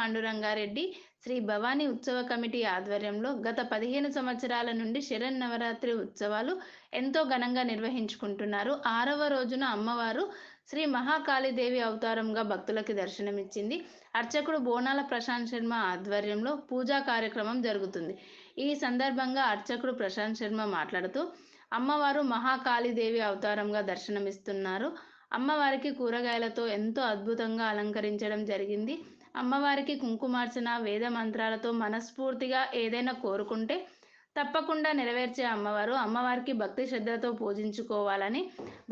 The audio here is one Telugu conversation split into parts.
పాండురంగారెడ్డి శ్రీ భవానీ ఉత్సవ కమిటీ ఆధ్వర్యంలో గత పదిహేను సంవత్సరాల నుండి శరన్నవరాత్రి ఉత్సవాలు ఎంతో ఘనంగా నిర్వహించుకుంటున్నారు. ఆరవ రోజున అమ్మవారు శ్రీ మహాకాళీదేవి అవతారంగా భక్తులకి దర్శనమిచ్చింది. అర్చకుడు బోనాల ప్రశాంత్ శర్మ ఆధ్వర్యంలో పూజా కార్యక్రమం జరుగుతుంది. ఈ సందర్భంగా అర్చకుడు ప్రశాంత్ శర్మ మాట్లాడుతూ అమ్మవారు మహాకాళీదేవి అవతారంగా దర్శనమిస్తున్నారు. అమ్మవారికి కూరగాయలతో ఎంతో అద్భుతంగా అలంకరించడం జరిగింది. అమ్మవారికి కుంకుమార్చన వేద మంత్రాలతో మనస్ఫూర్తిగా ఏదైనా కోరుకుంటే తప్పకుండా నెరవేర్చే అమ్మవారు. అమ్మవారికి భక్తి శ్రద్ధలతో పూజించుకోవాలని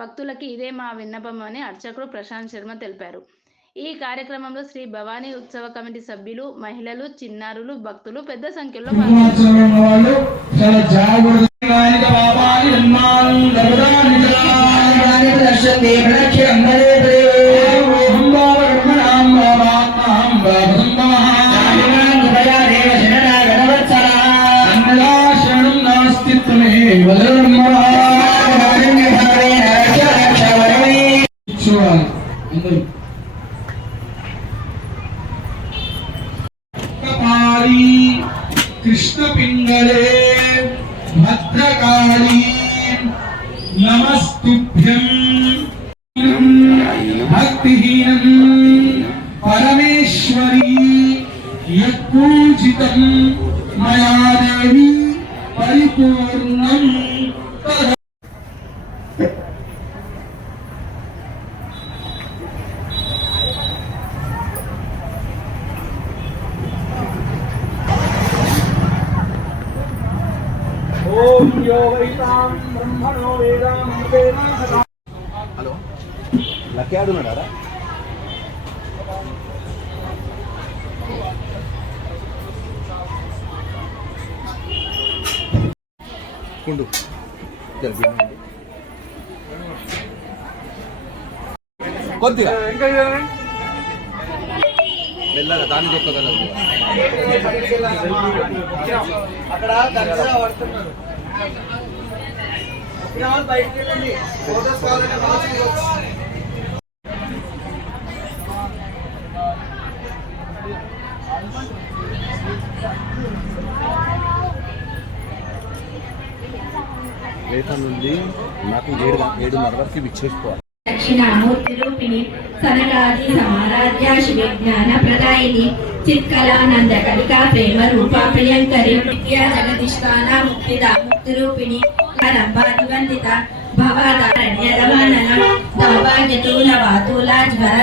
భక్తులకి ఇదే మా విన్నపం అని అర్చకుడు ప్రశాంత్ శర్మ తెలిపారు. ఈ కార్యక్రమంలో శ్రీ భవానీ ఉత్సవ కమిటీ సభ్యులు మహిళలు చిన్నారులు భక్తులు పెద్ద సంఖ్యలో పాల్గొన్నారు. అందరూ కపాలి కృష్ణ పింగళే భద్రకాళీ నమస్తుభ్యం భక్తిహీనం పరమేశ్వరీ యత్పూజితం మయా దేవి పరిపూర్ణం హలో. లక్యాడు ఆడున్నాడా కుండు కొద్దిగా. మెల్లగా దాన్ని దొక్కగలదు అక్కడ పడుతున్నారు. బయటకు వెళ్ళండి. ఫోటోస్ కావాలంటే రేపటి నుండి నాకు ఏడు ఏడున్నర వరకు ఇచ్చేసుకోవాలి దక్షిణామూర్తి రూపిణి సనకాది సమారాధ్య శివ జ్ఞాన ప్రదాయిని చిత్కళానంద కలికా ప్రేమ రూపా ప్రియంకరి విద్యా జగదిష్టాన ముక్తిద ముక్తి రూపిణి రంభాదివందిత భవారణ్య రవానన దౌభాగ్యతూల వాతూల జ్వర